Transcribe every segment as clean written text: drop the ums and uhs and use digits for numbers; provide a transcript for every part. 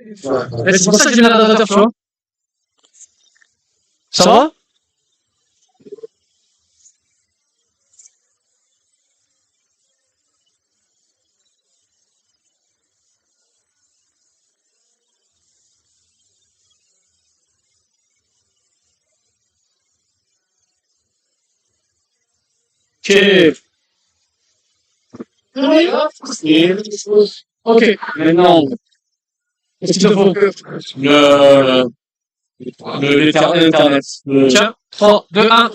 Et c'est pour ça que j'ai mis l'adaptateur, tu vois. Ça va? Ok. Ok. Maintenant, qu'est-ce qu'il te faut? L'internet. Tiens, 3, 2, 1.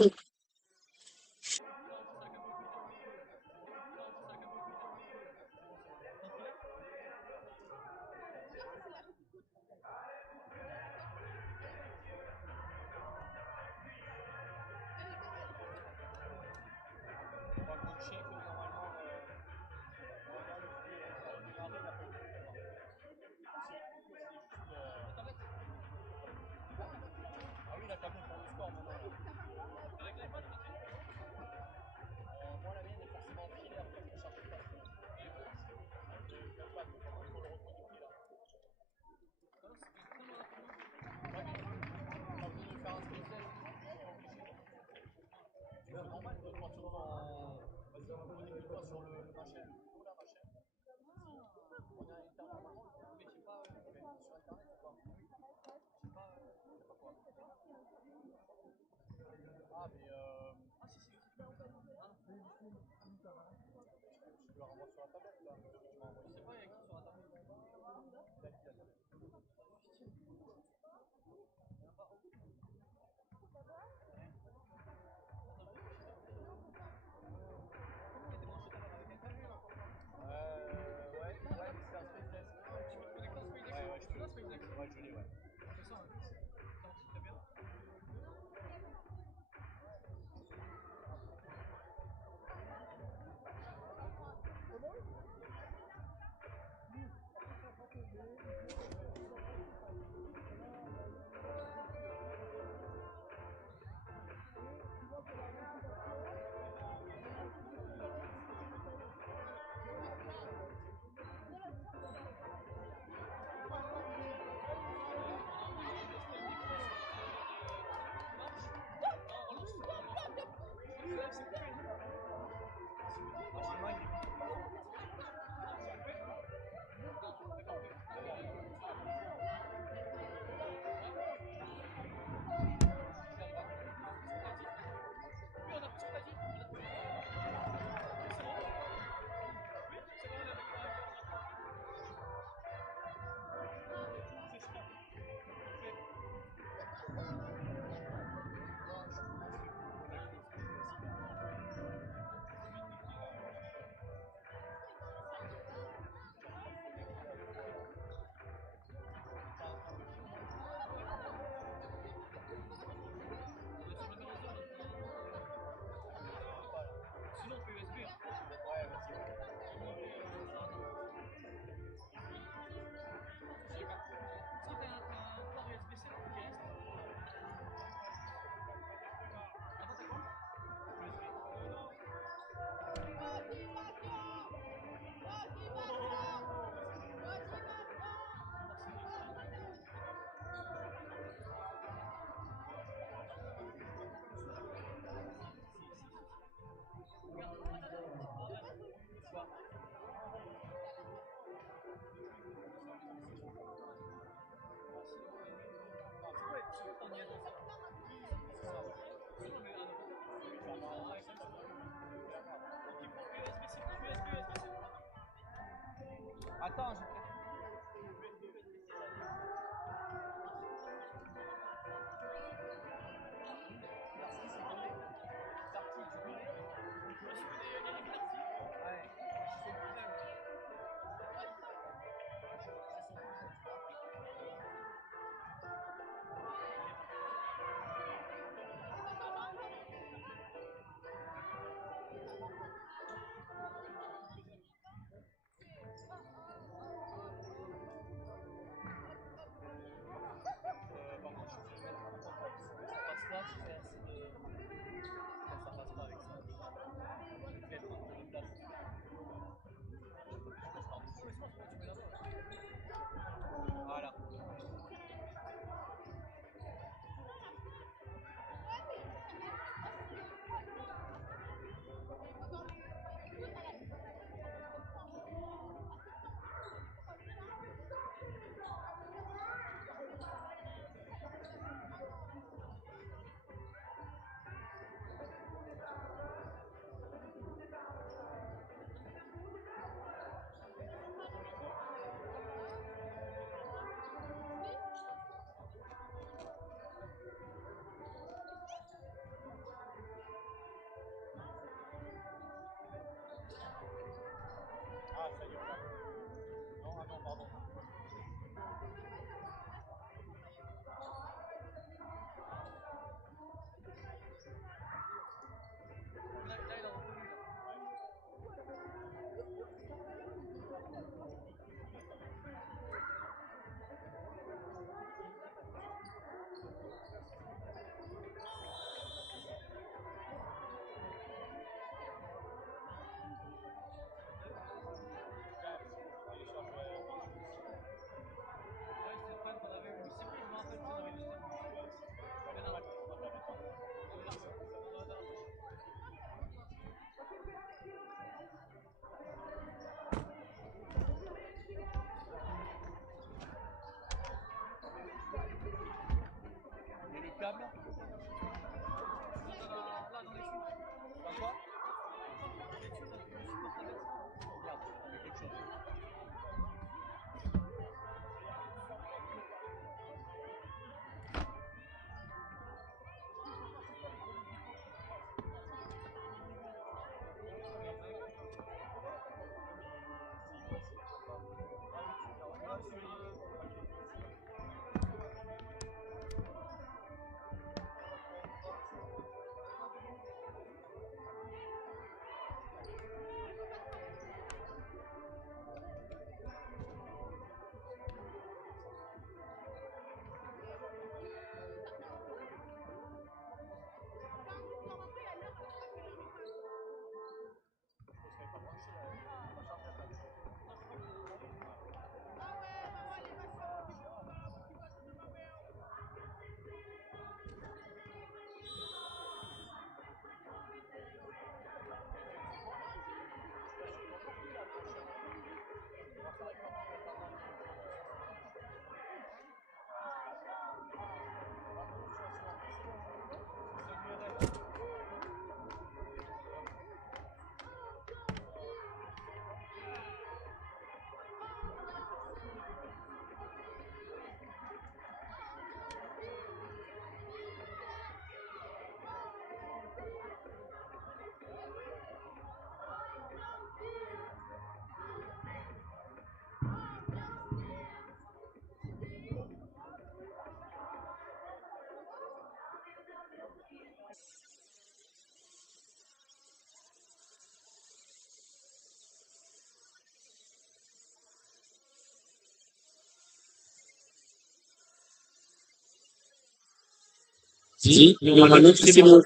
Si, normalement, c'est bon.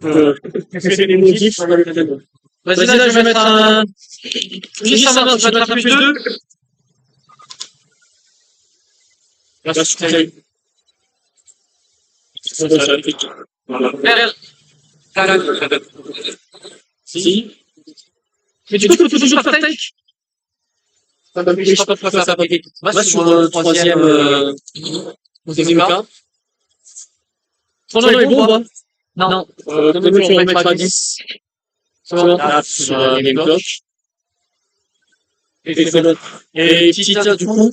C'est des modifs. Vas-y, là, je vais mettre un... Oui, ça marche, je vais mettre un plus 2. Là, je suis R. Si. Mais du coup, faut toujours faire tech. Je sais pas pourquoi faire ça. Moi, sur le troisième cas. Ton nom est bon ou pas? Non. Comme tu vas mettre à 10. Là, sur Game Block. Et petit, du coup.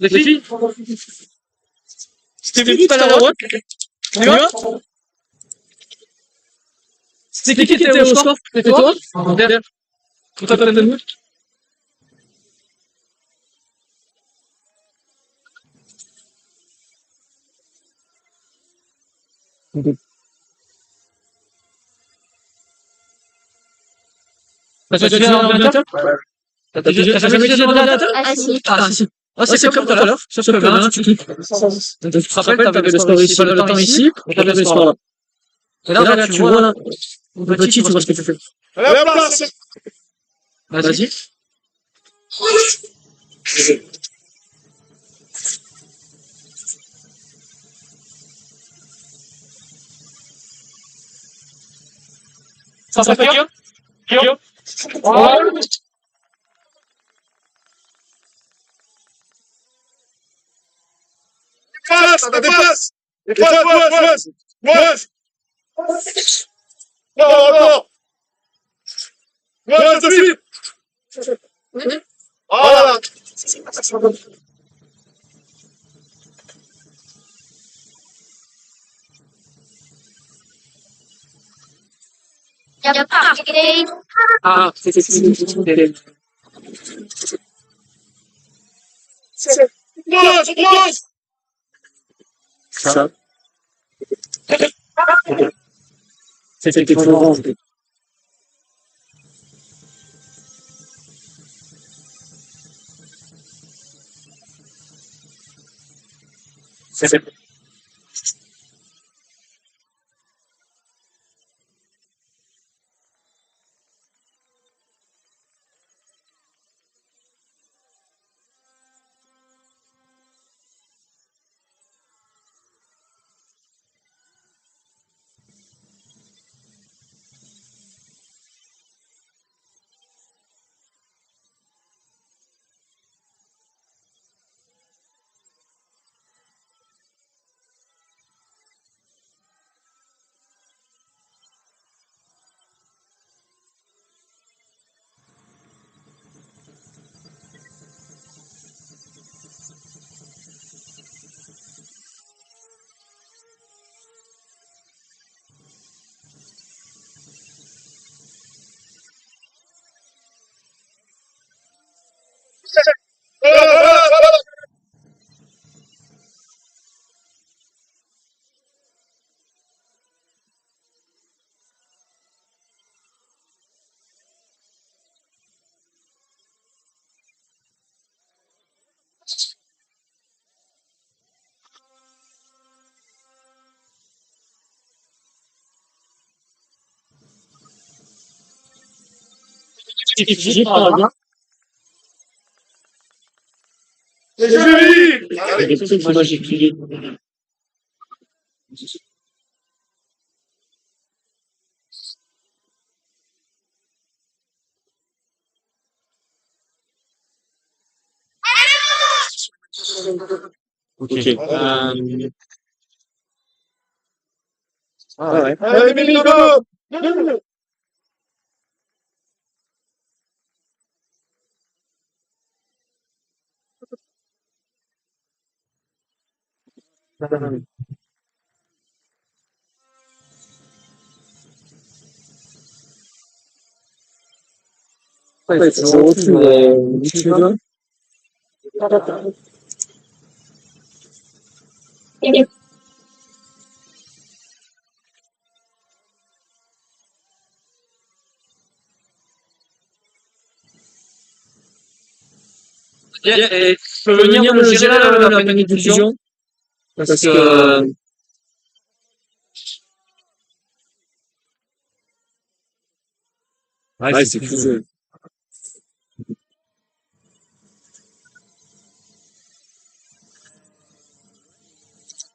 Les filles? C'était vu tout à l'heure, ouais? Tu vois? C'est qui était au score? C'était toi? Derrière. Tout à fait de nous. T'as déjà fait un ordinateur? T'as jamais fait un ordinateur? Ah si. Ah, si. Ah, c'est comme tout à l'heure. Sauf que maintenant, tu cliques. Tu te rappelles, t'avais le score ici, pas le temps ici, et t'avais le score là. Et là, tu vois, là, le petit, tu vois ce que tu fais. Allez, hop là, c'est... Vas-y. Ça s'appelle Kyo? Dépasse, ça dépasse. Dépasse. Non, non. Ouais, de suite. Voilà. Il y a pas marqué. Ah, c'est Pause. Ça. C'était Florence. C'est Bien. C'est joli. des trucs que moi j'ai cliqué. Ok. Ah ouais. Allez, Mimi, go. Ouais, c'est au dessus du studio. Et tu peux venir me gérer la panne de diffusion? Parce que Ouais, c'est cool.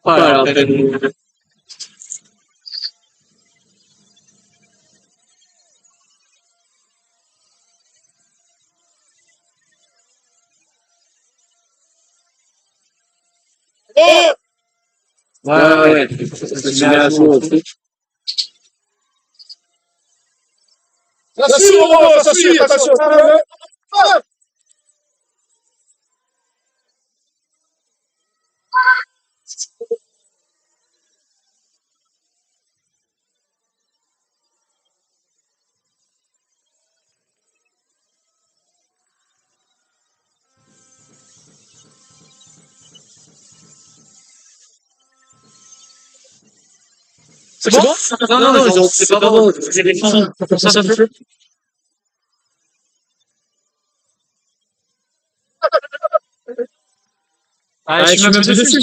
Voilà, Oh! ouais. Tu mets à jour le truc. Ça suit, mon gars, ça suit, attention. C'est bon? Non, ils ont, c'est pas bon. C'est des fins. Ça me fait. Ah, tu m'as plus dessus.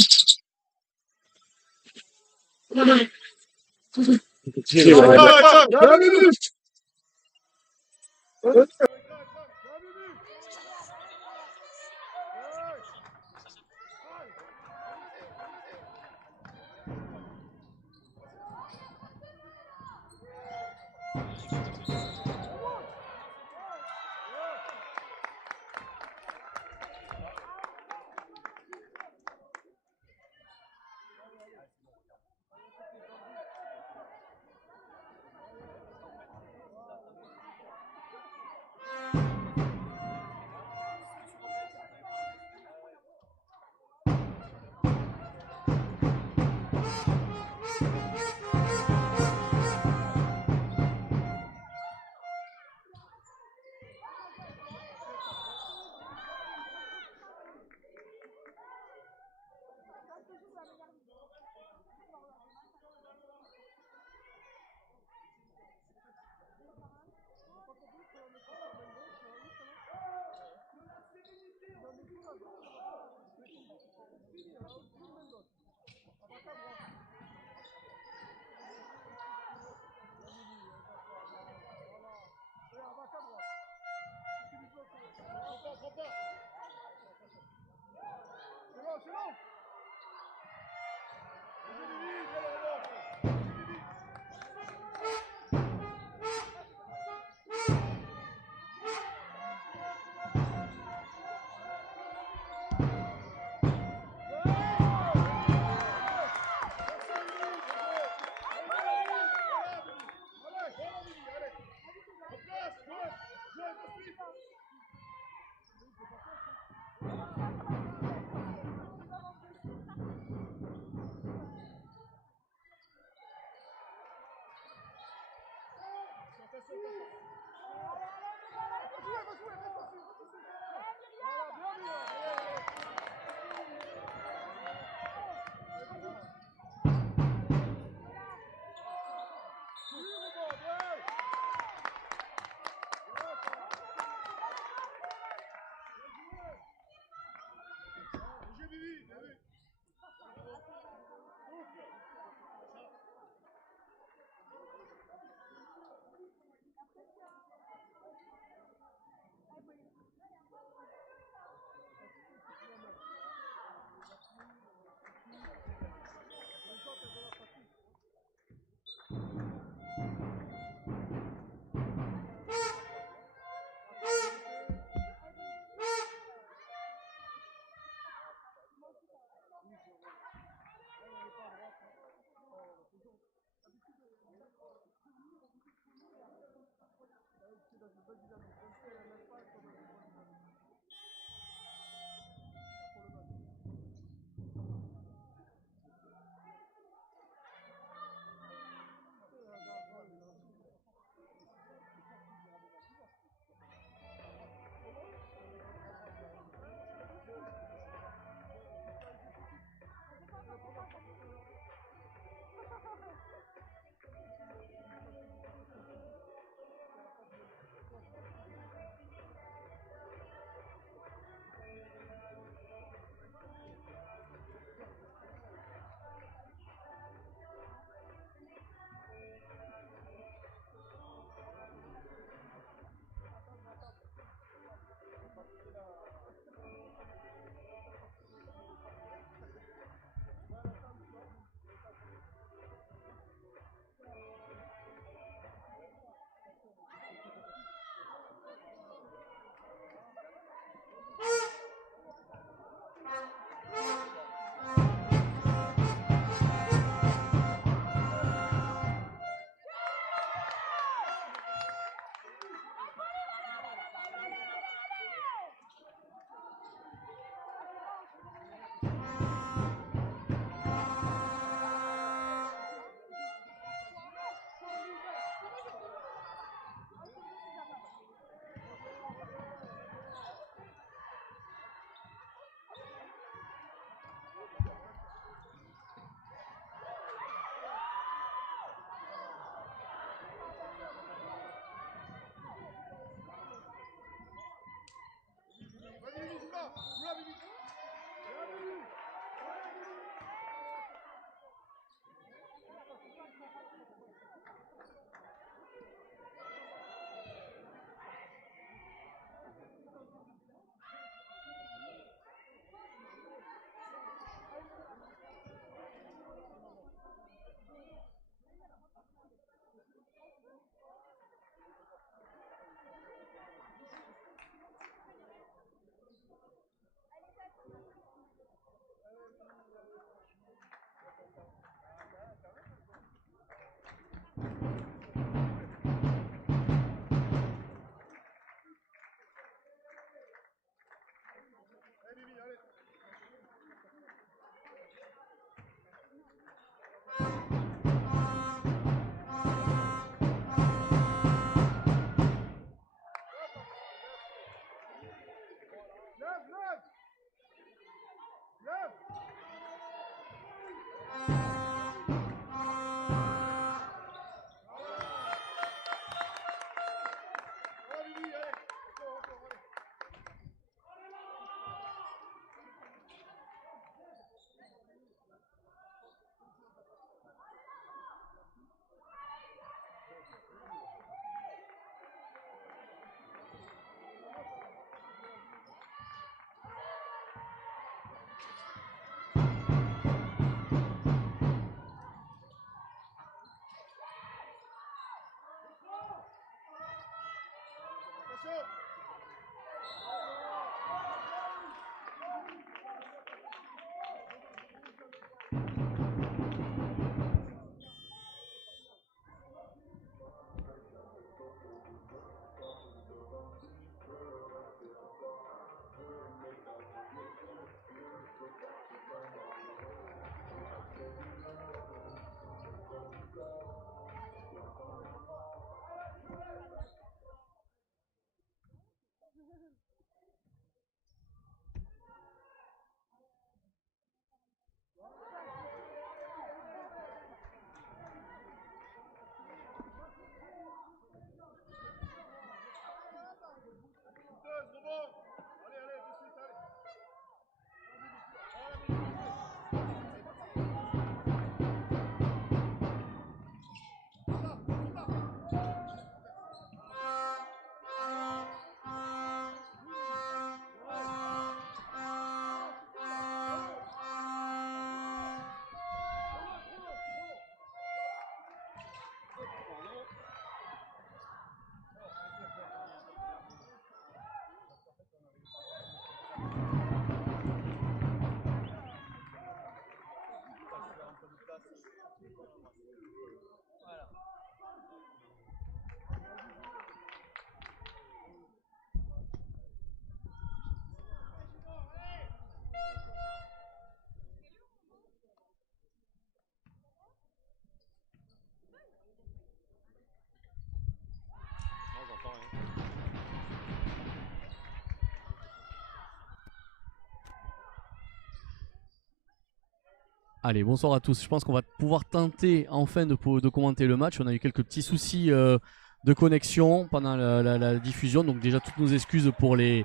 Allez, bonsoir à tous. Je pense qu'on va pouvoir tenter enfin de commenter le match. On a eu quelques petits soucis de connexion pendant la diffusion. Donc déjà, toutes nos excuses pour les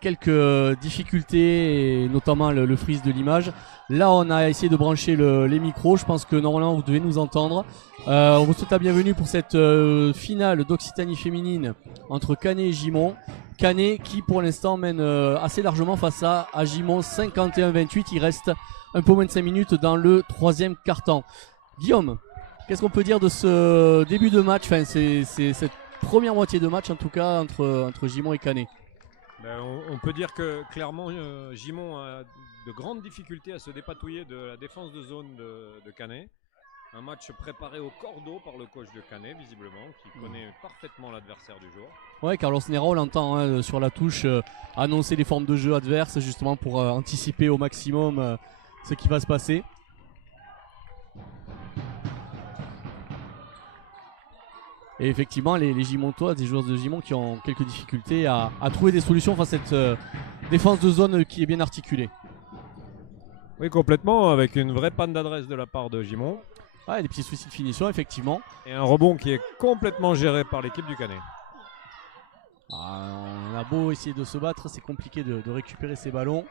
quelques difficultés, et notamment le freeze de l'image. Là, on a essayé de brancher les micros. Je pense que normalement, vous devez nous entendre. On vous souhaite la bienvenue pour cette finale d'Occitanie féminine entre Canet et Gimont. Canet qui, pour l'instant, mène assez largement face à Gimont 51-28. Il reste un peu moins de 5 minutes dans le troisième quart-temps. Guillaume, qu'est-ce qu'on peut dire de ce début de match, enfin, c'est cette première moitié de match en tout cas entre Gimont et Canet? On peut dire que clairement Gimont a de grandes difficultés à se dépatouiller de la défense de zone de Canet. Un match préparé au cordeau par le coach de Canet visiblement, qui connaît parfaitement l'adversaire du jour. Ouais, Carlos Nera, on l'entend sur la touche annoncer les formes de jeu adverses justement pour anticiper au maximum ce qui va se passer. Et effectivement, les Gimontois, des joueurs de Gimont qui ont quelques difficultés à trouver des solutions face à cette défense de zone qui est bien articulée. Oui, complètement, avec une vraie panne d'adresse de la part de Gimont. Ah, des petits soucis de finition, effectivement. Et un rebond qui est complètement géré par l'équipe du Canet. On a beau essayer de se battre, c'est compliqué de récupérer ces ballons.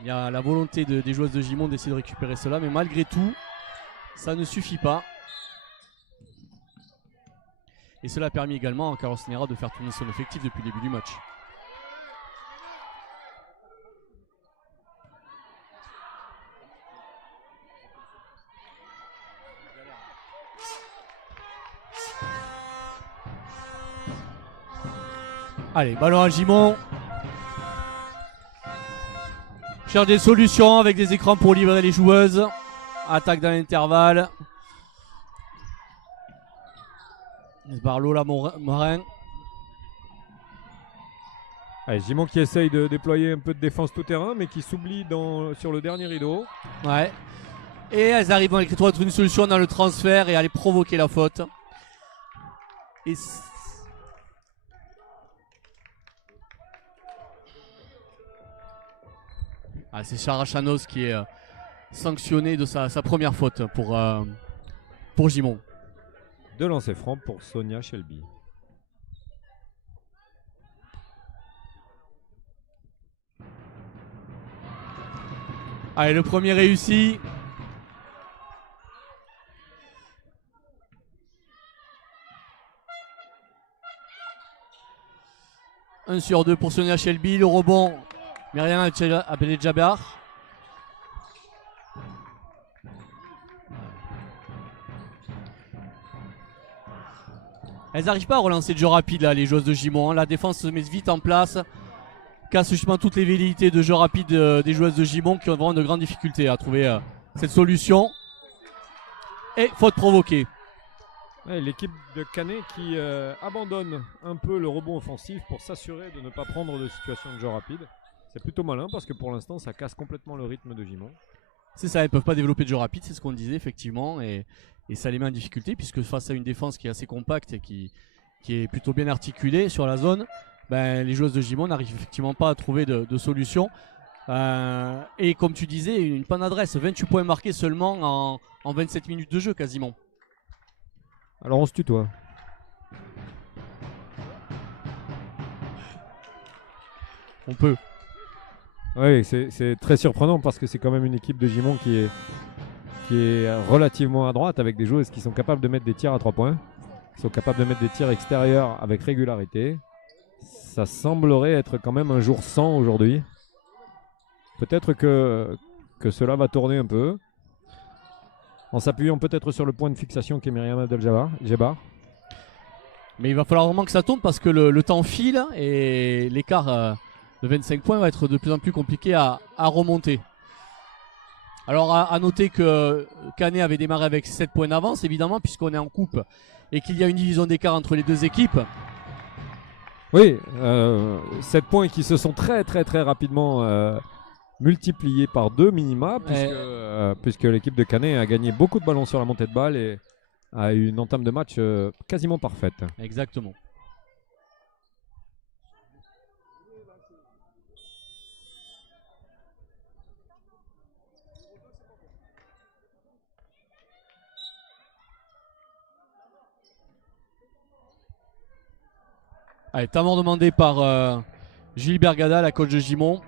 Il y a la volonté des joueuses de Gimont d'essayer de récupérer cela, mais malgré tout, ça ne suffit pas. Et cela a permis également à Carlos Nera de faire tourner son effectif depuis le début du match. Allez, ballon à Gimont. Cherche des solutions avec des écrans pour livrer les joueuses. Attaque dans l'intervalle. Lola Morin. Allez, Gimont qui essaye de déployer un peu de défense tout terrain, mais qui s'oublie sur le dernier rideau. Ouais. Et elles arrivent malgré tout à trouver une solution dans le transfert et à aller provoquer la faute. Et c'est Sarah Chanos qui est sanctionné de sa première faute pour Gimont. De lancer franc pour Sonia Shelby. Allez, le premier réussi. Un sur deux pour Sonia Shelby. Le rebond, Myriam Abdel-Jabbar. Elles n'arrivent pas à relancer de jeu rapide là, les joueuses de Gimont. La défense se met vite en place. Casse justement toutes les velléités de jeu rapide des joueuses de Gimont qui ont vraiment de grandes difficultés à trouver cette solution. Et faute provoquée. Ouais, l'équipe de Canet qui abandonne un peu le rebond offensif pour s'assurer de ne pas prendre de situation de jeu rapide. C'est plutôt malin parce que pour l'instant ça casse complètement le rythme de Gimont. C'est ça, elles ne peuvent pas développer de jeu rapide, c'est ce qu'on disait effectivement. Et ça les met en difficulté puisque face à une défense qui est assez compacte et qui est plutôt bien articulée sur la zone, les joueuses de Gimont n'arrivent effectivement pas à trouver de solution. Et comme tu disais, une panne d'adresse, 28 points marqués seulement en 27 minutes de jeu quasiment. Alors on se tutoie. On peut. Oui, c'est très surprenant parce que c'est quand même une équipe de Gimont qui est relativement à droite avec des joueuses qui sont capables de mettre des tirs à 3 points, qui sont capables de mettre des tirs extérieurs avec régularité. Ça semblerait être quand même un jour sans aujourd'hui. Peut-être que cela va tourner un peu. En s'appuyant peut-être sur le point de fixation qui est Myriam Abdel-Jabbar. Mais il va falloir vraiment que ça tourne parce que le temps file et l'écart de 25 points va être de plus en plus compliqué à remonter. Alors à noter que Canet avait démarré avec 7 points d'avance évidemment puisqu'on est en coupe et qu'il y a une division d'écart entre les deux équipes. Oui, 7 points qui se sont très rapidement multipliés par 2 minima puisque l'équipe de Canet a gagné beaucoup de ballons sur la montée de balle et a eu une entame de match quasiment parfaite. Exactement. Allez, temps demandé par Gilles Bergada, la coach de Gimont.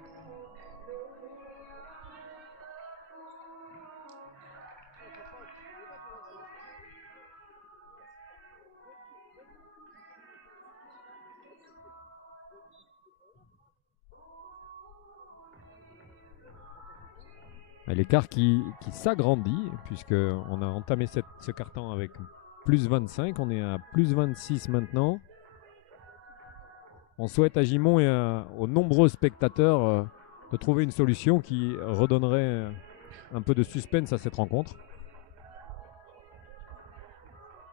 L'écart qui s'agrandit puisqu'on a entamé ce carton avec plus 25, on est à plus 26 maintenant. On souhaite à Gimont et aux nombreux spectateurs de trouver une solution qui redonnerait un peu de suspense à cette rencontre.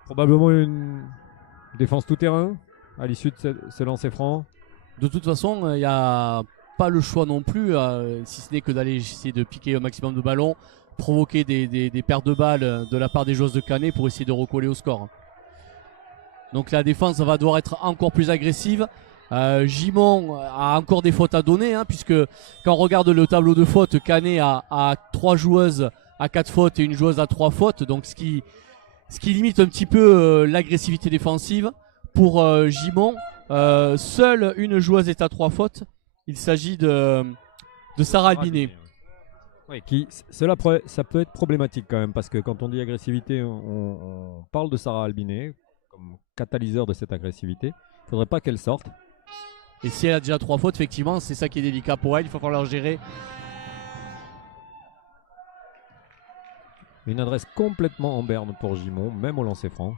Probablement une défense tout-terrain à l'issue de ce lancer franc. De toute façon, il n'y a pas le choix non plus, si ce n'est que d'aller essayer de piquer au maximum de ballons, provoquer des pertes de balles de la part des joueurs de Canet pour essayer de recoller au score. Donc la défense va devoir être encore plus agressive. Gimont a encore des fautes à donner puisque quand on regarde le tableau de fautes, Canet a 3 joueuses à 4 fautes et une joueuse à 3 fautes, donc ce qui limite un petit peu l'agressivité défensive. Pour Gimont, seule une joueuse est à 3 fautes. Il s'agit de Sarah Albinet. Oui, ça peut être problématique quand même parce que quand on dit agressivité, on parle de Sarah Albinet comme catalyseur de cette agressivité. Il ne faudrait pas qu'elle sorte. Et si elle a déjà 3 fautes, effectivement, c'est ça qui est délicat pour elle. Il va falloir gérer. Une adresse complètement en berne pour Gimont, même au lancer franc.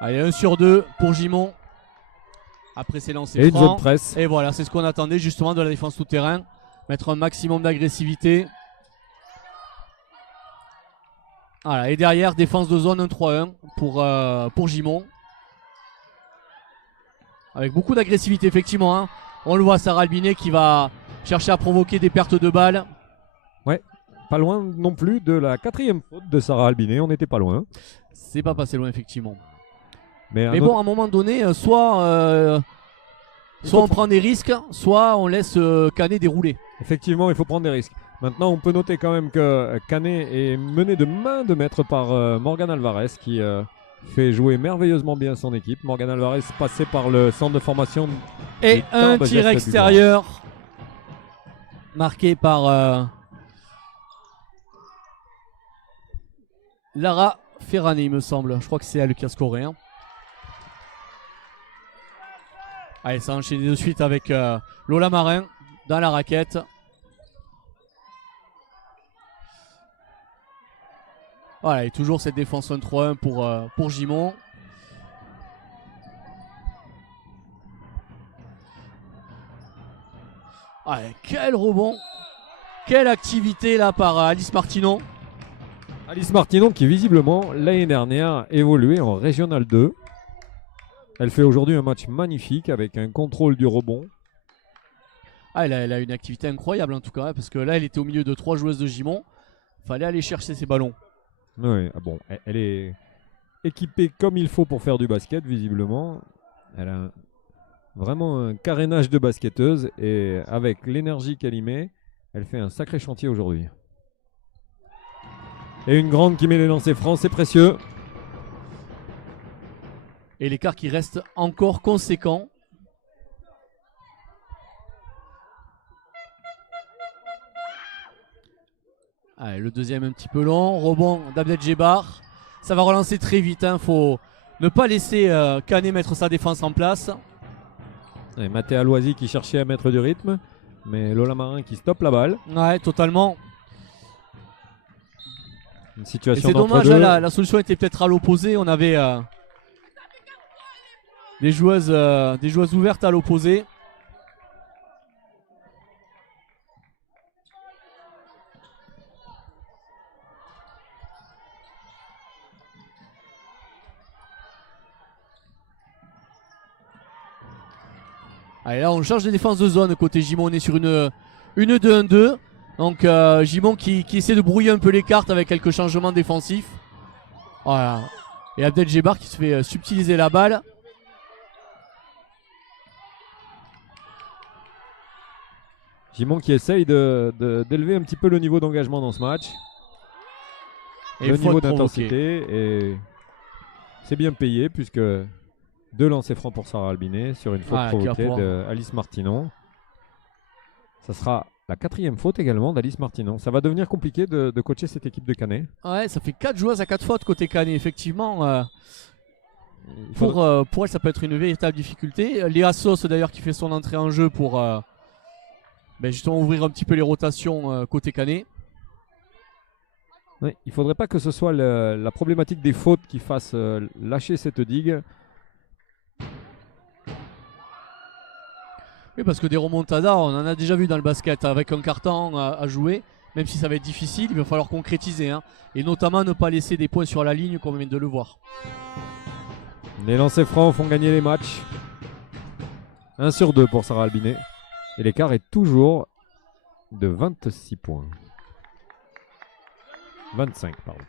Allez, 1 sur 2 pour Gimont. Après ses lancers et une francs. zone presse. Et voilà, c'est ce qu'on attendait justement de la défense tout-terrain. Mettre un maximum d'agressivité. Voilà, et derrière, défense de zone 1-3-1 pour Gimont. Avec beaucoup d'agressivité, effectivement. On le voit, Sarah Albinet qui va chercher à provoquer des pertes de balles. Ouais, pas loin non plus de la 4e faute de Sarah Albinet, on n'était pas loin. C'est pas passé loin, effectivement. Mais bon, à un moment donné, soit on prend des risques, soit on laisse Canet dérouler. Effectivement, il faut prendre des risques. Maintenant, on peut noter quand même que Canet est mené de main de maître par Morgan Alvarez qui fait jouer merveilleusement bien son équipe. Morgan Alvarez passé par le centre de formation. Et un tir extérieur marqué par Lara Ferrani, il me semble. Je crois que c'est elle qui a scoré. Allez, ça a enchaîné de suite avec Lola Marin dans la raquette. Voilà, et toujours cette défense 1-3-1 pour Gimont. Allez, quel rebond, quelle activité là par Alice Martinon. Alice Martinon qui visiblement l'année dernière évoluait en Régional 2. Elle fait aujourd'hui un match magnifique avec un contrôle du rebond. Ah, elle a une activité incroyable en tout cas, parce que là elle était au milieu de 3 joueuses de Gimont. Fallait aller chercher ses ballons. Oui, bon, elle est équipée comme il faut pour faire du basket visiblement. Elle a vraiment un carénage de basketteuse et avec l'énergie qu'elle y met, elle fait un sacré chantier aujourd'hui. Et une grande qui met les lancers francs, c'est précieux. Et l'écart qui reste encore conséquent. Allez, le deuxième un petit peu long. Rebond d'Abdel Djebar. Ça va relancer très vite. Faut ne pas laisser Canet mettre sa défense en place. Et Mathé Aloisi qui cherchait à mettre du rythme. Mais Lola Marin qui stoppe la balle. Ouais, totalement. Une situation c'est dommage, d'entre-deux. la solution était peut-être à l'opposé. On avait des joueuses ouvertes à l'opposé. Allez, là on change de défense de zone côté Gimont, on est sur une 2-1-2. Donc Gimont qui essaie de brouiller un peu les cartes avec quelques changements défensifs. Voilà. Et Abdeljebar qui se fait subtiliser la balle. Gimont qui essaye d'élever un petit peu le niveau d'engagement dans ce match. Et le faute niveau provoquée. d'intensité. Et c'est bien payé puisque 2 lancers francs pour Sarah Albinet sur une faute Voilà, qui va provoquée pouvoir- d'Alice Martinon. Ça sera la 4e faute également d'Alice Martinon. Ça va devenir compliqué de coacher cette équipe de Canet. Ouais, ça fait 4 joueuses à 4 fautes côté Canet, effectivement. Il faudra- Pour elle, ça peut être une véritable difficulté. Léa Sauce, d'ailleurs, qui fait son entrée en jeu pour justement ouvrir un petit peu les rotations côté Canet. Oui, il ne faudrait pas que ce soit la problématique des fautes qui fasse lâcher cette digue. Oui, parce que des remontadas, on en a déjà vu dans le basket avec un carton à jouer. Même si ça va être difficile, il va falloir concrétiser. Hein, et notamment ne pas laisser des points sur la ligne comme on vient de le voir. Les lancers francs font gagner les matchs. 1 sur 2 pour Sarah Albinet. Et l'écart est toujours de 26 points. 25, pardon.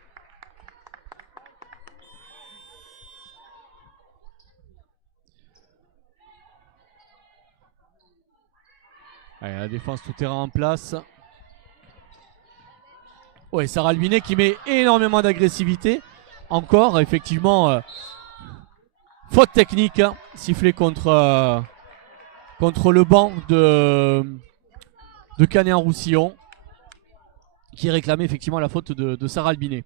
Allez, la défense tout terrain en place. Ouais, Sarah Albinet qui met énormément d'agressivité. Encore, effectivement, faute technique, hein, sifflée contre le banc de Canet-en-Roussillon, qui réclamait effectivement la faute de Sarah Albinet.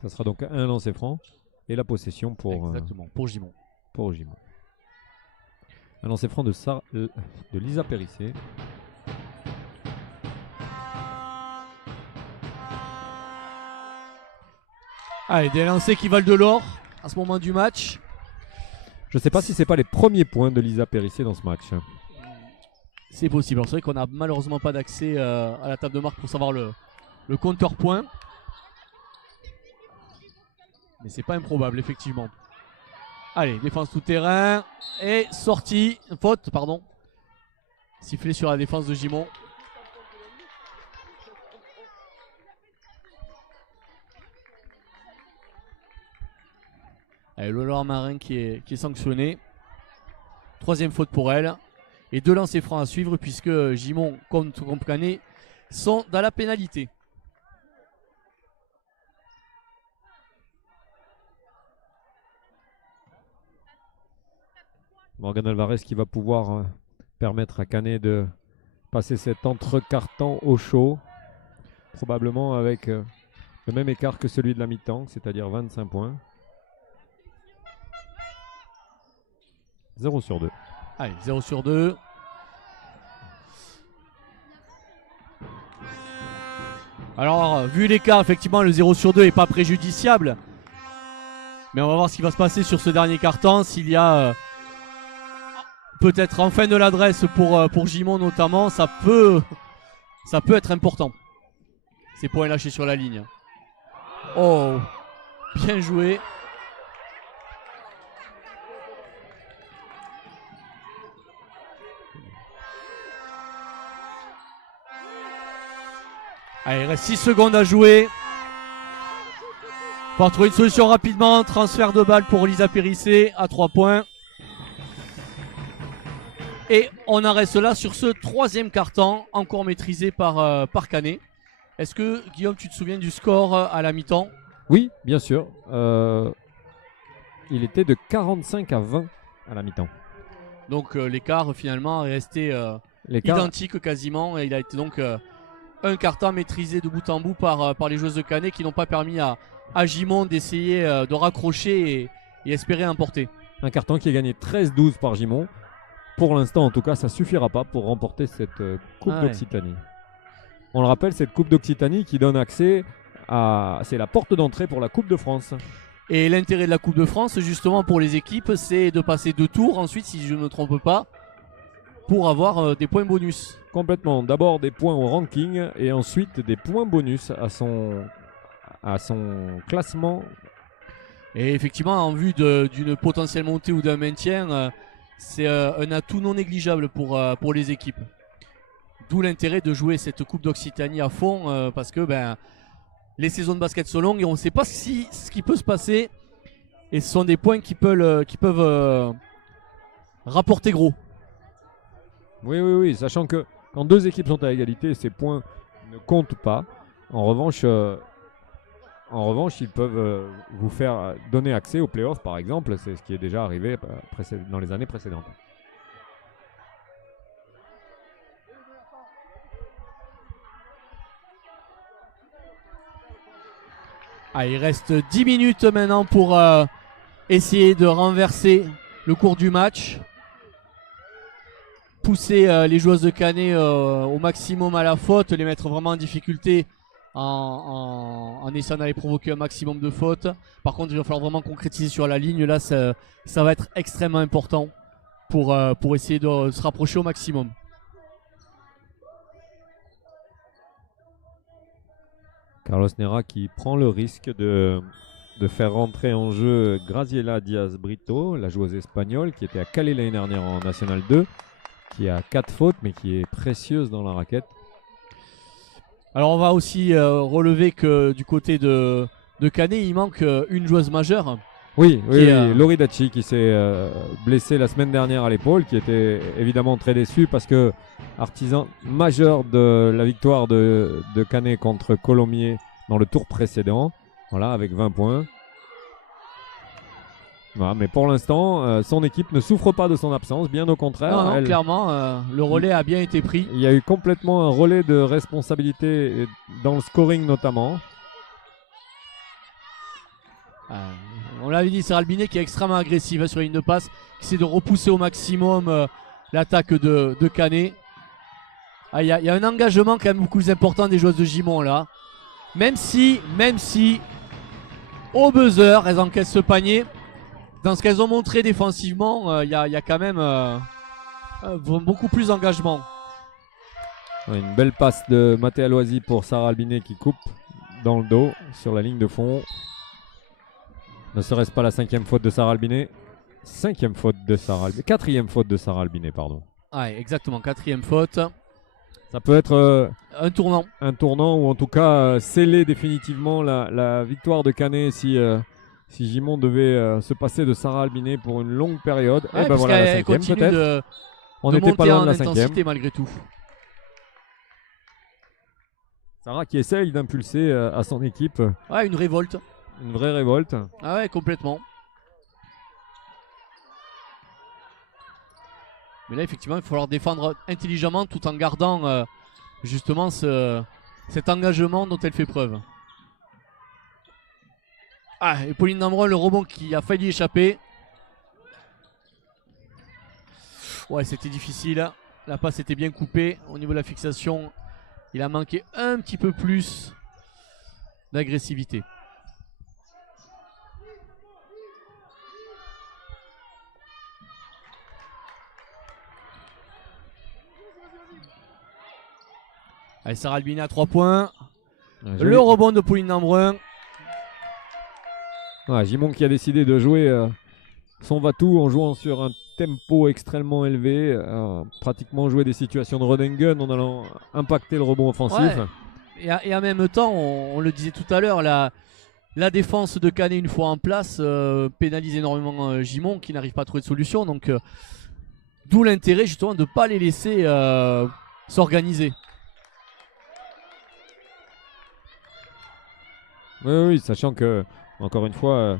Ça sera donc un lancer franc et la possession pour Exactement, pour Gimont. Gimont. Un lancer franc de Lisa Périssé. Allez, des lancers qui valent de l'or à ce moment du match. Je ne sais pas si c'est pas les premiers points de Lisa Périssé dans ce match. C'est possible. Alors, c'est vrai qu'on n'a malheureusement pas d'accès à la table de marque pour savoir le compteur point. Mais c'est pas improbable, effectivement. Allez, défense tout terrain. Et sortie. Faute, pardon. Sifflé sur la défense de Gimont. Allez, Lola Marin qui est sanctionné. 3e faute pour elle. Et 2 lancers francs à suivre puisque Gimont comme Canet sont dans la pénalité. Morgan Alvarez qui va pouvoir permettre à Canet de passer cet entre-carton au chaud. Probablement avec le même écart que celui de la mi-temps, c'est-à-dire 25 points. 0 sur 2. Allez, 0 sur 2. Alors, vu l'écart, effectivement, le 0 sur 2 n'est pas préjudiciable. Mais on va voir ce qui va se passer sur ce dernier carton. S'il y a peut-être enfin de l'adresse pour Gimont notamment, ça peut être important. Ces points lâchés sur la ligne. Oh, bien joué. Allez, il reste 6 secondes à jouer. Faut trouver une solution rapidement. Transfert de balle pour Lisa Périssé à 3 points. Et on en reste là sur ce 3e carton, encore maîtrisé par Canet. Est-ce que, Guillaume, tu te souviens du score à la mi-temps? Oui, bien sûr. Il était de 45 à 20 à la mi-temps. Donc l'écart finalement est resté L'écart, identique quasiment. Et il a été donc un carton maîtrisé de bout en bout par les joueuses de Canet qui n'ont pas permis à Gimont d'essayer de raccrocher et espérer emporter. un carton qui est gagné 13-12 par Gimont. pour l'instant, en tout cas, ça suffira pas pour remporter cette Coupe d'Occitanie. On le rappelle, cette Coupe d'Occitanie qui donne accès à... C'est la porte d'entrée pour la Coupe de France. Et l'intérêt de la Coupe de France, justement, pour les équipes, c'est de passer 2 tours, ensuite, si je ne me trompe pas, pour avoir des points bonus. Complètement. D'abord des points au ranking et ensuite des points bonus à son classement. Et effectivement, en vue d'une potentielle montée ou d'un maintien, c'est un atout non négligeable pour les équipes. D'où l'intérêt de jouer cette Coupe d'Occitanie à fond, parce que les saisons de basket sont longues et on ne sait pas ce qui peut se passer. Et ce sont des points qui peuvent rapporter gros. Oui, sachant que quand 2 équipes sont à égalité, ces points ne comptent pas. En revanche, ils peuvent vous faire donner accès aux playoffs, par exemple. C'est ce qui est déjà arrivé dans les années précédentes. Il reste 10 minutes maintenant pour essayer de renverser le cours du match. Pousser les joueuses de Canet au maximum à la faute, les mettre vraiment en difficulté en essayant d'aller provoquer un maximum de fautes. Par contre, il va falloir vraiment concrétiser sur la ligne. Là, ça va être extrêmement important pour essayer de se rapprocher au maximum. Carlos Nera qui prend le risque de faire rentrer en jeu Graziella Diaz Brito, la joueuse espagnole qui était à Calais l'année dernière en National 2. Qui a 4 fautes mais qui est précieuse dans la raquette. Alors on va aussi relever que du côté de Canet, il manque une joueuse majeure. Oui, Laurie Dacci qui s'est blessée la semaine dernière à l'épaule, qui était évidemment très déçu parce que artisan majeur de la victoire de Canet contre Colomiers dans le tour précédent, voilà, avec 20 points. Voilà, mais pour l'instant, son équipe ne souffre pas de son absence, bien au contraire. Non, clairement, le relais a bien été pris. Il y a eu complètement un relais de responsabilité dans le scoring notamment. On l'avait dit, c'est Albinet qui est extrêmement agressive sur la ligne de passe, qui essaie de repousser au maximum l'attaque de Canet. Il y a un engagement quand même beaucoup plus important des joueuses de Gimont là. Même si au buzzer, elles encaissent ce panier. Dans ce qu'elles ont montré défensivement, il y a quand même beaucoup plus d'engagement. Une belle passe de Mathéa Loisy pour Sarah Albinet qui coupe dans le dos sur la ligne de fond. Ne serait-ce pas la 5e faute de Sarah Albinet? 5e faute de Sarah Albinet. 4e faute de Sarah Albinet, pardon. Exactement, 4e faute. Ça peut être un tournant. Un tournant ou en tout cas sceller définitivement la victoire de Canet si Gimont devait se passer de Sarah Albinet pour une longue période. Et ben voilà la 5e peut-être. On n'était pas loin de la 5e. Malgré tout. Sarah qui essaye d'impulser à son équipe. Une révolte. Une vraie révolte. Complètement. Mais là, effectivement, il va falloir défendre intelligemment tout en gardant justement cet engagement dont elle fait preuve. Et Pauline Dambrun, le rebond qui a failli échapper. C'était difficile. La passe était bien coupée. Au niveau de la fixation, il a manqué un petit peu plus d'agressivité. Sarah Albinet à 3 points. Le rebond de Pauline Dambrun. Gimont qui a décidé de jouer son va-tout en jouant sur un tempo extrêmement élevé, pratiquement jouer des situations de run and gun en allant impacter le rebond offensif. Et en même temps, on le disait tout à l'heure, la défense de Canet une fois en place pénalise énormément Gimont qui n'arrive pas à trouver de solution. Donc d'où l'intérêt justement de ne pas les laisser s'organiser. Oui, sachant que encore une fois,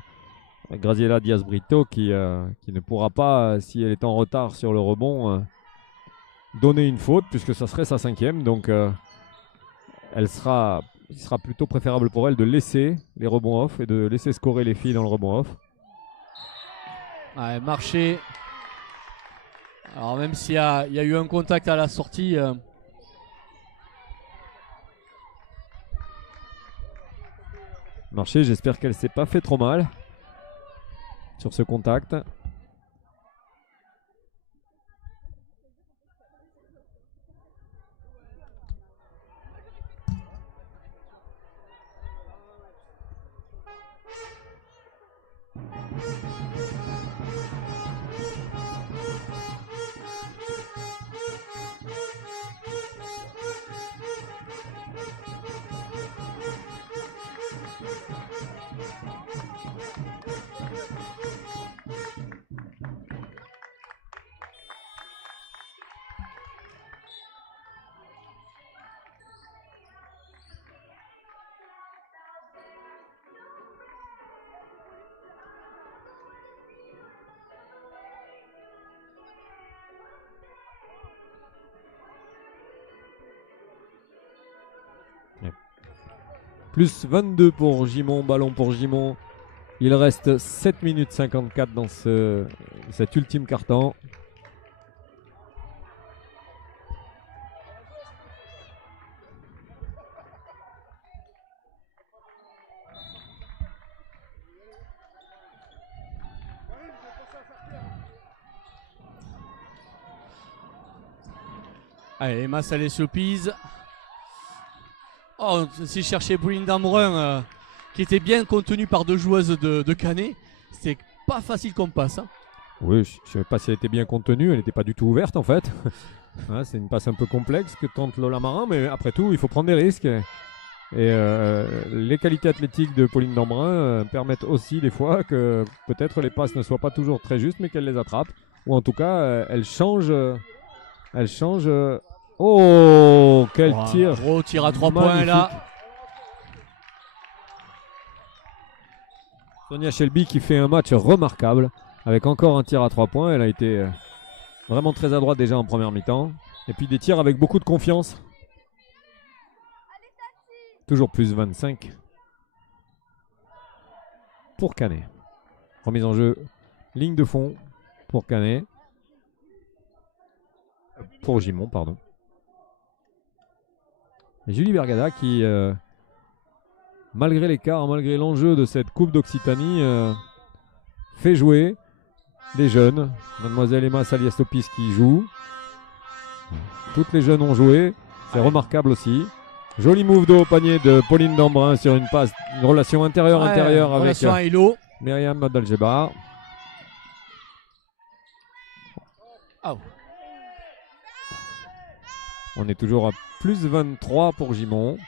Graziella Diaz Brito qui ne pourra pas, si elle est en retard sur le rebond, donner une faute puisque ça serait sa 5e. Donc il sera plutôt préférable pour elle de laisser les rebonds off et de laisser scorer les filles dans le rebond off. Marché Alors même s'il y a eu un contact à la sortie, Marché, j'espère qu'elle s'est pas fait trop mal sur ce contact. Plus 22 pour Gimont, ballon pour Gimont. Il reste 7 minutes 54 dans cet ultime quart-temps. allez, Emma Salé-Sopize. Oh, si je cherchais Pauline Dambrun, qui était bien contenue par deux joueuses de Canet, c'était pas facile qu'on passe. Hein. Oui, je ne sais pas si elle était bien contenue, elle n'était pas du tout ouverte en fait. Hein, c'est une passe un peu complexe que tente Lola Marin, mais après tout, il faut prendre des risques. Et les qualités athlétiques de Pauline Dambrun permettent aussi des fois que peut-être les passes ne soient pas toujours très justes, mais qu'elle les attrape. Ou en tout cas, elle change. Oh, quel tir! Gros tir à 3 points magnifique. là. Sonia Shelby qui fait un match remarquable avec encore un tir à 3 points. Elle a été vraiment très à droite déjà en première mi-temps. Et puis des tirs avec beaucoup de confiance. Toujours plus 25 pour Canet. Remise en jeu, ligne de fond pour Canet. Pour Gimont, pardon. Et Julie Bergada qui, malgré l'écart, malgré l'enjeu de cette Coupe d'Occitanie, fait jouer des jeunes. Mademoiselle Emma Saliastopis qui joue. Toutes les jeunes ont joué. C'est remarquable aussi. Joli move de haut panier de Pauline Dambrun sur une passe, une relation intérieure-intérieure avec relation à Hilo. Myriam Abdel-Jebbar. Oh. On est toujours à plus 23 pour Gimont.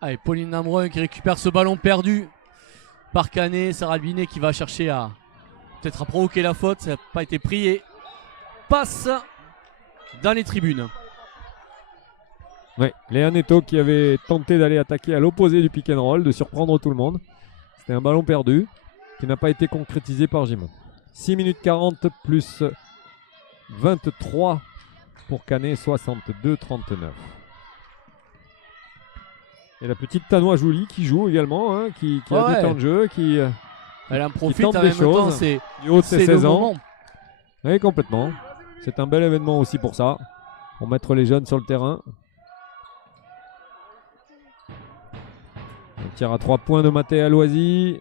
Allez, Pauline Dambrun qui récupère ce ballon perdu par Canet. Sarah Albinet qui va chercher à peut-être à provoquer la faute. Ça n'a pas été prié. Passe dans les tribunes. Oui, Léa Neto qui avait tenté d'aller attaquer à l'opposé du pick and roll, de surprendre tout le monde. C'était un ballon perdu qui n'a pas été concrétisé par Gimont. 6 minutes 40 plus 23 pour Canet, 62-39. Et la petite Tanoa Jouli qui joue également, hein, qui a du temps de jeu, qui elle en profite tente en des même temps. choses C'est du haut de ses 16 ans. moment. Oui, complètement. C'est un bel événement aussi pour ça, pour mettre les jeunes sur le terrain. Un tir à 3 points de Mathé Aloisi.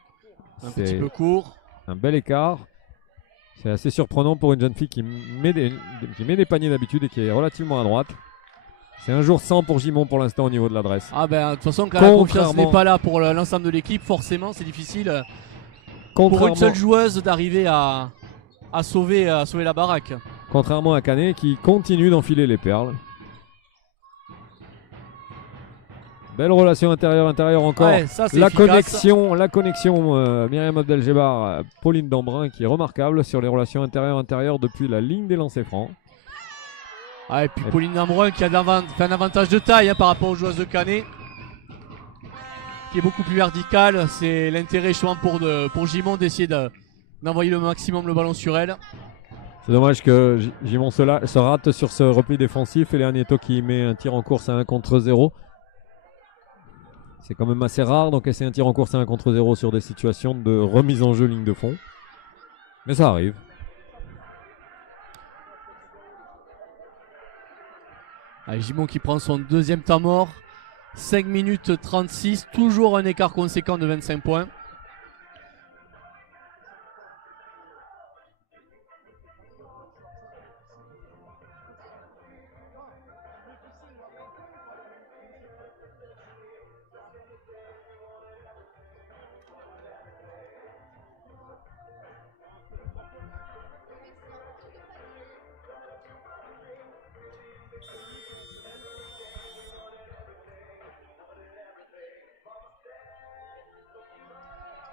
Un petit peu court. Un bel écart. C'est assez surprenant pour une jeune fille qui met des paniers d'habitude et qui est relativement à droite. C'est un jour sans pour Gimont pour l'instant au niveau de l'adresse. Ah ben de toute façon quand la confiance n'est pas là pour l'ensemble de l'équipe, forcément c'est difficile pour une seule joueuse d'arriver à sauver la baraque. Contrairement à Canet qui continue d'enfiler les perles. Belle relation intérieure encore. Ouais, ça, la efficace. connexion Myriam Abdel-Jebbar, Pauline Dambrun qui est remarquable sur les relations intérieures depuis la ligne des lancers francs. Ah, et puis Pauline Dambrun qui a fait un avantage de taille hein, par rapport aux joueuses de Canet, qui est beaucoup plus verticale. C'est l'intérêt justement pour Gimont d'essayer d'envoyer le maximum le ballon sur elle. C'est dommage que Gimont se rate sur ce repli défensif et Léa Nieto qui met un tir en course à 1 contre 0. C'est quand même assez rare d'encaisser un tir en course à 1 contre 0 sur des situations de remise en jeu ligne de fond. Mais ça arrive. Allez, Gimont qui prend son deuxième temps mort. 5 minutes 36, toujours un écart conséquent de 25 points.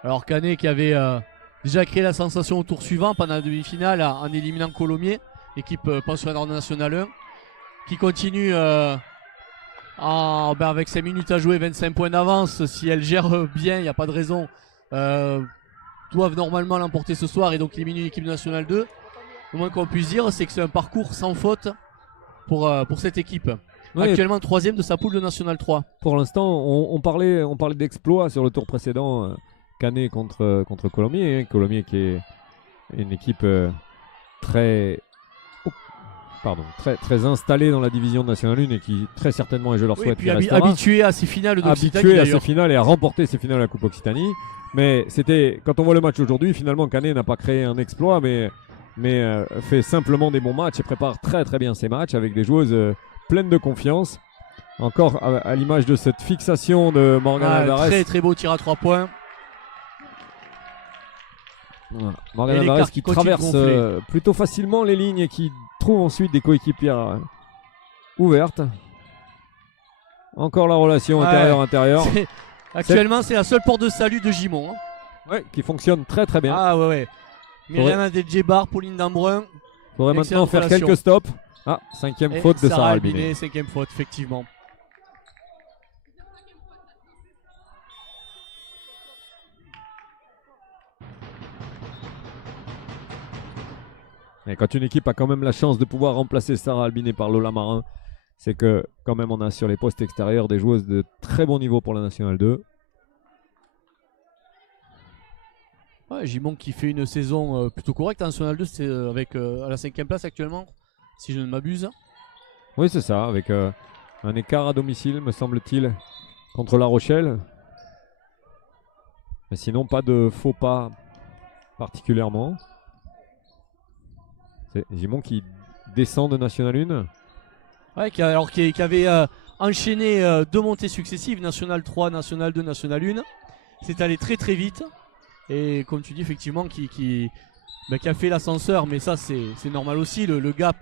Alors Canet qui avait déjà créé la sensation au tour suivant pendant la demi-finale en éliminant Colomiers, équipe pensionnaire de National 1, qui continue avec 5 minutes à jouer, 25 points d'avance. Si elle gère bien, il n'y a pas de raison, doivent normalement l'emporter ce soir et donc éliminer l'équipe nationale 2. Le moins qu'on puisse dire, c'est que c'est un parcours sans faute pour cette équipe. Ouais, Actuellement troisième de sa poule de National 3. pour l'instant, on parlait d'exploit sur le tour précédent. Canet contre Colomiers. Colomiers qui est une équipe très installée dans la division nationale 1 et qui très certainement, et je leur Oui, souhaite, puis restera, habitué à ces finales d'Occitanie. habitué à d'ailleurs. ces finales et à remporter ces finales à la Coupe Occitanie. Mais quand on voit le match aujourd'hui, finalement Canet n'a pas créé un exploit, mais fait simplement des bons matchs et prépare très très bien ses matchs avec des joueuses pleines de confiance. Encore à l'image de cette fixation de Morgan Alvarez. Très très beau tir à 3 points. Voilà. Morgan Et Alvarez l'écart qui qui continue de traverse gonfler. plutôt facilement les lignes et qui trouve ensuite des coéquipières ouvertes. Encore la relation Ouais. intérieur-intérieur. Actuellement, c'est la seule porte de salut de Gimont. Hein. Ouais, qui fonctionne très très bien. Ah ouais. Myriam Adedjebar, Pauline Dambrun. Faudrait maintenant excellente faire relation. quelques stops. Ah, 5e Et faute de Sarah Albinet. Albinet, 5e faute, effectivement. Et quand une équipe a quand même la chance de pouvoir remplacer Sarah Albinet par Lola Marin, c'est que quand même on a sur les postes extérieurs des joueuses de très bon niveau pour la Nationale 2. Ouais, Gimont qui fait une saison plutôt correcte en National 2, c'est avec à la 5e place actuellement, si je ne m'abuse. Oui, c'est ça, avec un écart à domicile, me semble-t-il, contre La Rochelle. Mais sinon, pas de faux pas particulièrement. C'est Gimont qui descend de National 1. Ouais, qui avait enchaîné 2 montées successives, National 3, National 2, National 1. C'est allé très très vite. Et comme tu dis, effectivement, qui a fait l'ascenseur, mais ça c'est normal aussi. Le gap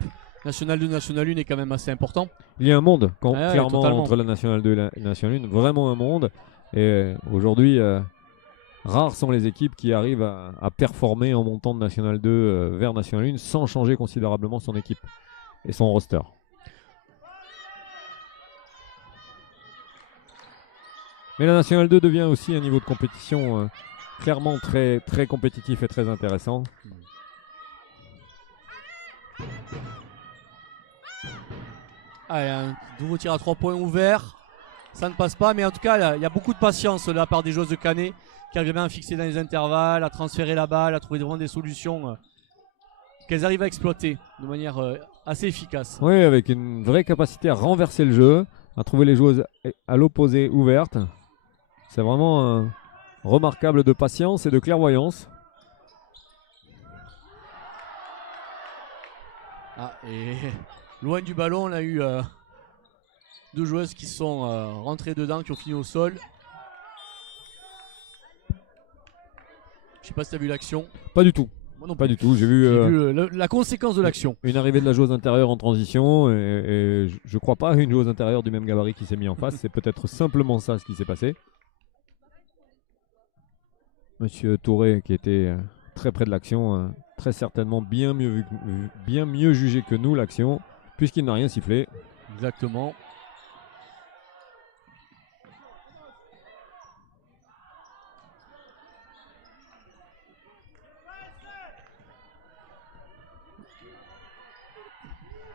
National 2, National 1 est quand même assez important. Il y a un monde, Ouais, clairement, totalement. entre la National 2 et la National 1. Vraiment un monde. Et aujourd'hui, rares sont les équipes qui arrivent à performer en montant de National 2 vers National 1 sans changer considérablement son équipe et son roster. Mais la National 2 devient aussi un niveau de compétition clairement très, très compétitif et très intéressant. Allez, un nouveau tir à 3 points ouvert. Ça ne passe pas, mais en tout cas, là, il y a beaucoup de patience de la part des joueuses de Canet qui arrivent bien à fixer dans les intervalles, à transférer la balle, à trouver vraiment des solutions qu'elles arrivent à exploiter de manière assez efficace. Oui, avec une vraie capacité à renverser le jeu, à trouver les joueuses à l'opposé ouvertes. C'est vraiment remarquable de patience et de clairvoyance. Ah, et loin du ballon, on a eu 2 joueuses qui sont rentrées dedans, qui ont fini au sol. Je sais pas si tu as vu l'action. Pas du tout. Moi non Pas plus. du tout. J'ai vu, J'ai vu la conséquence de l'action. une arrivée de la joueuse intérieure en transition et je crois pas une joueuse intérieure du même gabarit qui s'est mis en face. C'est peut-être simplement ça ce qui s'est passé. Monsieur Touré qui était très près de l'action, très certainement bien mieux jugé que nous l'action, puisqu'il n'a rien sifflé. Exactement.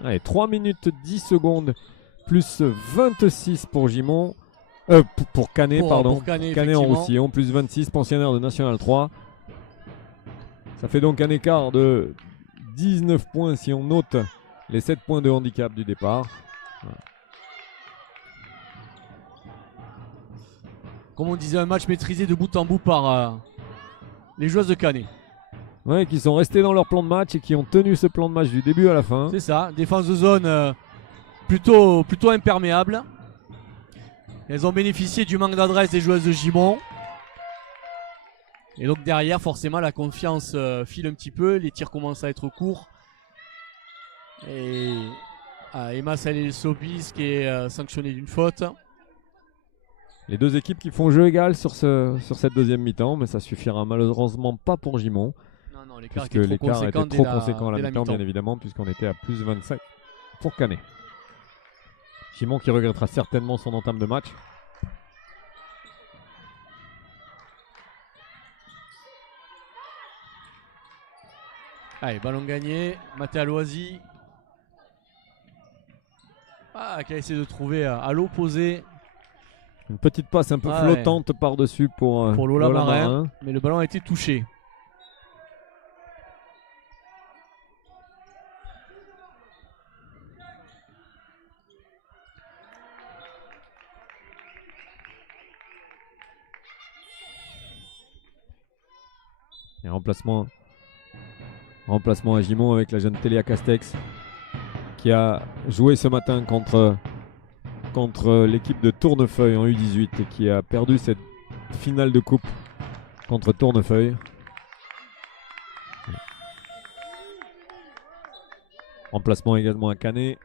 Allez, 3 minutes 10 secondes plus 26 pour Gimont. Pour Canet, pardon. Pour Canet, Canet en effectivement. Roussillon, plus 26, pensionnaire de National 3. Ça fait donc un écart de 19 points si on note les 7 points de handicap du départ. Comme on disait, un match maîtrisé de bout en bout par les joueuses de Canet. Ouais, qui sont restés dans leur plan de match et qui ont tenu ce plan de match du début à la fin. C'est ça, défense de zone plutôt imperméable. Elles ont bénéficié du manque d'adresse des joueuses de Gimont. Et donc derrière, forcément, la confiance file un petit peu. Les tirs commencent à être courts. Et Emma Salé-Sopis qui est sanctionnée d'une faute. Les deux équipes qui font jeu égal sur cette deuxième mi-temps, mais ça suffira malheureusement pas pour Gimont. Non, l'écart Puisque était trop l'écart était conséquent trop conséquent à la dès mi-temps, bien évidemment, puisqu'on était à plus 27 pour Canet. Gimont qui regrettera certainement son entame de match. Allez, ballon gagné. Mathéa Loisy. Qui a essayé de trouver à l'opposé Une petite passe un peu flottante par-dessus pour Lola Marin. Mais le ballon a été touché. Et remplacement à Gimont avec la jeune Téléa Castex qui a joué ce matin contre l'équipe de Tournefeuille en U18 et qui a perdu cette finale de coupe contre Tournefeuille. Remplacement également à Canet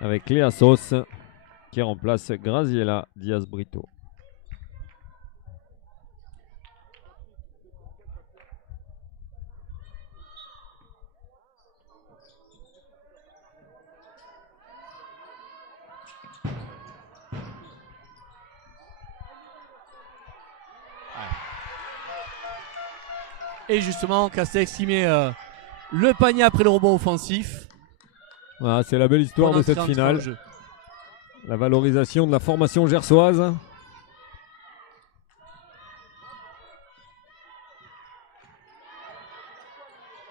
avec Léa Sauce qui remplace Graziella Diaz-Brito. Et justement, Castex qui met le panier après le rebond offensif. Voilà, c'est la belle histoire de cette finale. La valorisation de la formation gersoise.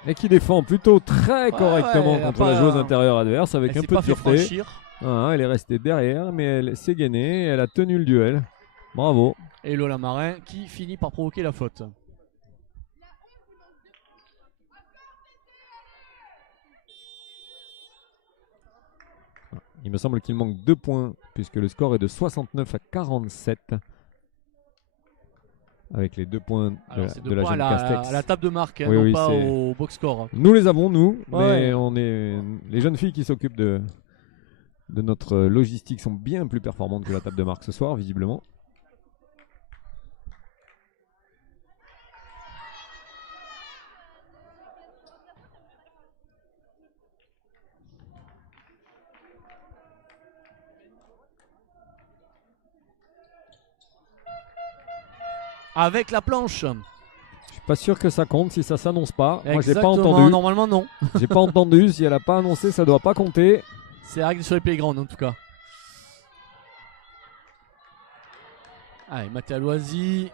Et qui défend plutôt très correctement contre la joueuse intérieure adverse avec un peu de fierté. Elle est restée derrière, mais elle s'est gainée, elle a tenu le duel. Bravo. Et Lola Marin qui finit par provoquer la faute. Il me semble qu'il manque 2 points puisque le score est de 69 à 47 avec les 2 points de la jeune Castex. À la table de marque, oui, non pas au box score. Nous les avons, mais on est les jeunes filles qui s'occupent de notre logistique sont bien plus performantes que la table de marque ce soir, visiblement. Avec la planche. Je suis pas sûr que ça compte si ça s'annonce pas. Exactement. Moi j'ai pas entendu. Normalement non. J'ai pas entendu. Si elle a pas annoncé, ça doit pas compter. C'est la règle sur les playgrounds en tout cas. Allez, Mathéa Loisy.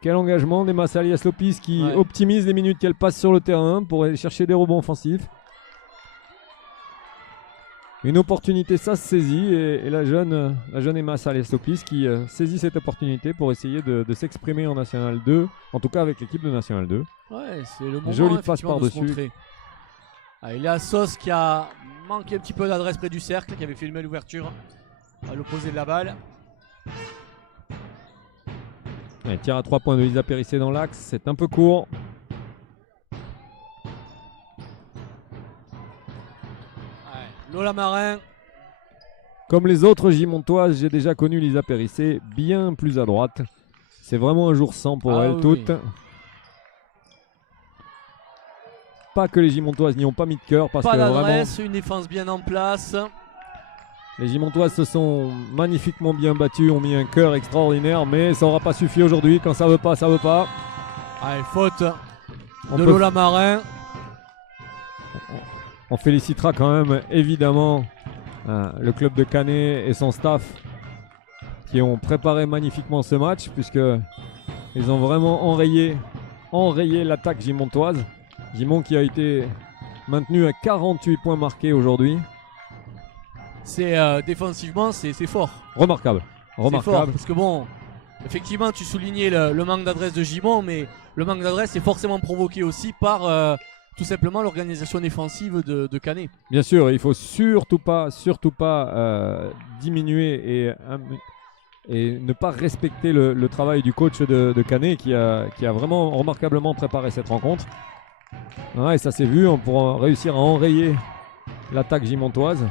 Quel engagement d'Emma Salias-Lopis qui optimise les minutes qu'elle passe sur le terrain pour aller chercher des rebonds offensifs. Une opportunité, ça se saisit et la jeune Emma Salias-Lopis qui saisit cette opportunité pour essayer de s'exprimer en National 2, en tout cas avec l'équipe de National 2. Ouais, c'est le moment. Jolie passe par-dessus. Il y a Sauce qui a manqué un petit peu d'adresse près du cercle, qui avait fait une belle ouverture à l'opposé de la balle. Ouais, tir à 3 points de Lisa Périssé dans l'axe, c'est un peu court. Lola Marin. Comme les autres Gimontoises, j'ai déjà connu Lisa Périssé bien plus à droite. C'est vraiment un jour sans pour elles toutes. Pas que les Gimontoises n'y ont pas mis de cœur parce pas que d'adresse, vraiment une défense bien en place. Les Gimontoises se sont magnifiquement bien battues, ont mis un cœur extraordinaire, mais ça n'aura pas suffi aujourd'hui. Quand ça veut pas, ça veut pas. Allez, faute de Lola Marin. On félicitera quand même évidemment le club de Canet et son staff qui ont préparé magnifiquement ce match puisque ils ont vraiment enrayé l'attaque gimontoise. Gimont qui a été maintenu à 48 points marqués aujourd'hui. C'est défensivement, c'est fort. Remarquable. C'est fort Remarquable. parce que bon, effectivement, tu soulignais le manque d'adresse de Gimont, mais le manque d'adresse est forcément provoqué aussi par tout simplement l'organisation défensive de Canet. Bien sûr, il faut surtout pas diminuer et ne pas respecter le travail du coach de Canet qui a vraiment remarquablement préparé cette rencontre. Et ça s'est vu, on pourra réussir à enrayer l'attaque gimontoise.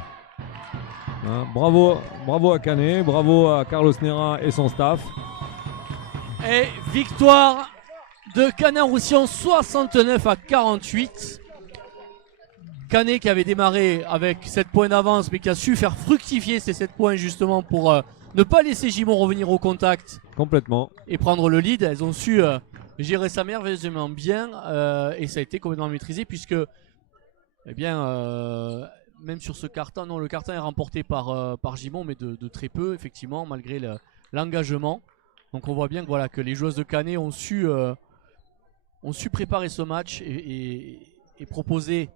Bravo à Canet, bravo à Carlos Nera et son staff. Et victoire de Canet-en-Roussillon 69-48. Canet qui avait démarré avec 7 points d'avance mais qui a su faire fructifier ces 7 points justement pour ne pas laisser Gimont revenir au contact Complètement. et prendre le lead. Elles ont su gérer ça merveilleusement bien et ça a été complètement maîtrisé puisque même sur ce carton, non, le carton est remporté par Gimont mais de très peu effectivement malgré l'engagement. Donc on voit bien que, voilà, que les joueuses de Canet ont su préparer ce match et proposer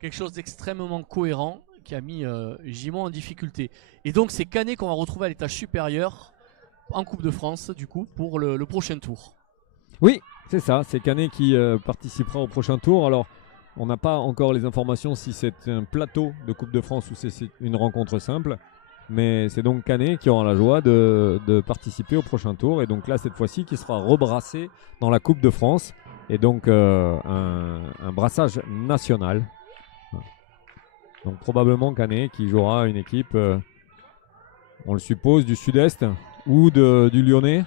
quelque chose d'extrêmement cohérent qui a mis Gimont en difficulté. Et donc c'est Canet qu'on va retrouver à l'étage supérieur en Coupe de France du coup pour le prochain tour. Oui, c'est ça, c'est Canet qui participera au prochain tour. Alors, on n'a pas encore les informations si c'est un plateau de Coupe de France ou si c'est une rencontre simple. Mais c'est donc Canet qui aura la joie de participer au prochain tour. Et donc là, cette fois-ci, qui sera rebrassé dans la Coupe de France. Et donc un brassage national. Donc probablement Canet qui jouera une équipe, on le suppose, du Sud-Est ou du Lyonnais.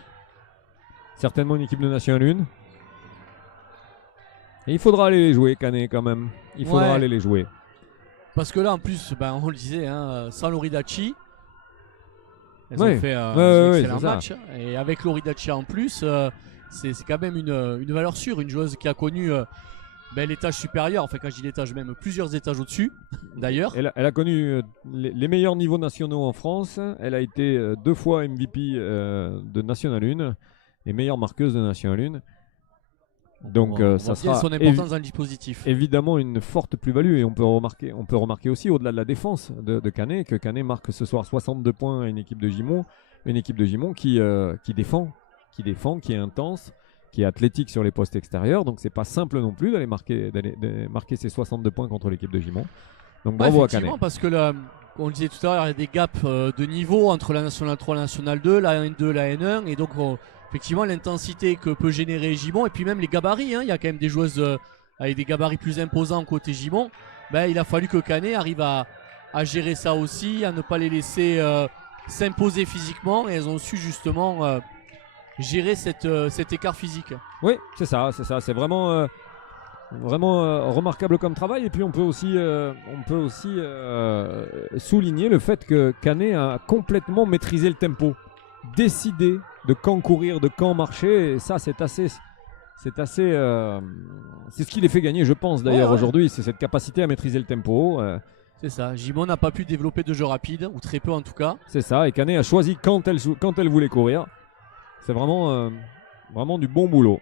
Certainement une équipe de Nation 1. Et il faudra aller les jouer, Canet, quand même. Il faudra aller les jouer. Parce que là, en plus, on le disait, sans Loridachi, elles ont fait un excellent match. Et avec Loridachi en plus, c'est quand même une valeur sûre. Une joueuse qui a connu l'étage supérieur. Enfin, quand je dis l'étage, même plusieurs étages au-dessus, d'ailleurs. Elle a connu les meilleurs niveaux nationaux en France. Elle a été 2 fois MVP de National 1 et meilleure marqueuse de National 1. Donc ça sera son importance dans le dispositif. Évidemment une forte plus-value et on peut remarquer aussi au-delà de la défense de Canet que Canet marque ce soir 62 points à une équipe de Gimont qui défend, qui est intense, qui est athlétique sur les postes extérieurs. Donc c'est pas simple non plus d'aller marquer ces 62 points contre l'équipe de Gimont. Donc bravo à Canet. Parce que là, on le disait tout à l'heure, il y a des gaps de niveau entre la Nationale 3 et la Nationale 2, la N2, la N1 et donc effectivement l'intensité que peut générer Gimont et puis même les gabarits, il y a quand même des joueuses avec des gabarits plus imposants côté Gimont. Il a fallu que Canet arrive à gérer ça aussi, à ne pas les laisser s'imposer physiquement et elles ont su justement gérer cet écart physique. Oui, c'est ça, c'est vraiment remarquable comme travail. Et puis on peut aussi souligner le fait que Canet a complètement maîtrisé le tempo, décidé de quand courir, de quand marcher, et ça c'est ce qui les fait gagner, je pense d'ailleurs aujourd'hui, c'est cette capacité à maîtriser le tempo. C'est ça, Gimont n'a pas pu développer de jeu rapide, ou très peu en tout cas. C'est ça, et Canet a choisi quand elle voulait courir. C'est vraiment du bon boulot.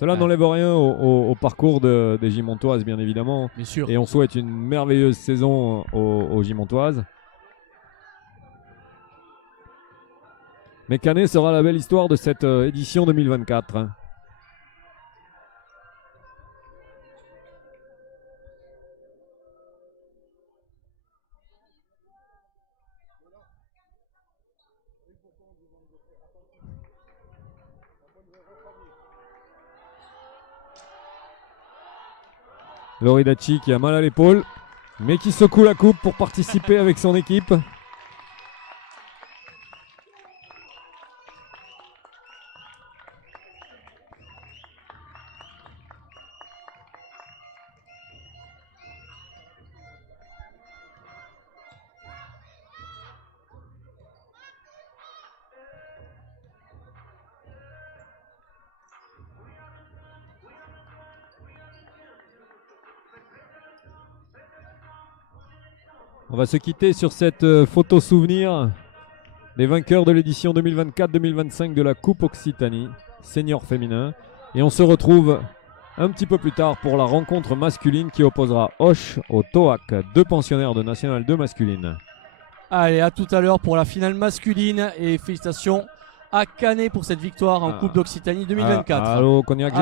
Cela n'enlève rien au parcours des Gimontoises, bien évidemment. Bien sûr. Et on souhaite une merveilleuse saison aux Gimontoises. Mais Canet sera la belle histoire de cette édition 2024. Loridachi qui a mal à l'épaule, mais qui secoue la coupe pour participer avec son équipe. On va se quitter sur cette photo souvenir des vainqueurs de l'édition 2024-2025 de la Coupe Occitanie Senior féminin. Et on se retrouve un petit peu plus tard pour la rencontre masculine qui opposera Auch au TOAC, 2 pensionnaires de National 2 masculine. Allez, à tout à l'heure pour la finale masculine et félicitations à Canet pour cette victoire en Coupe d'Occitanie 2024. Allô, Cognac G.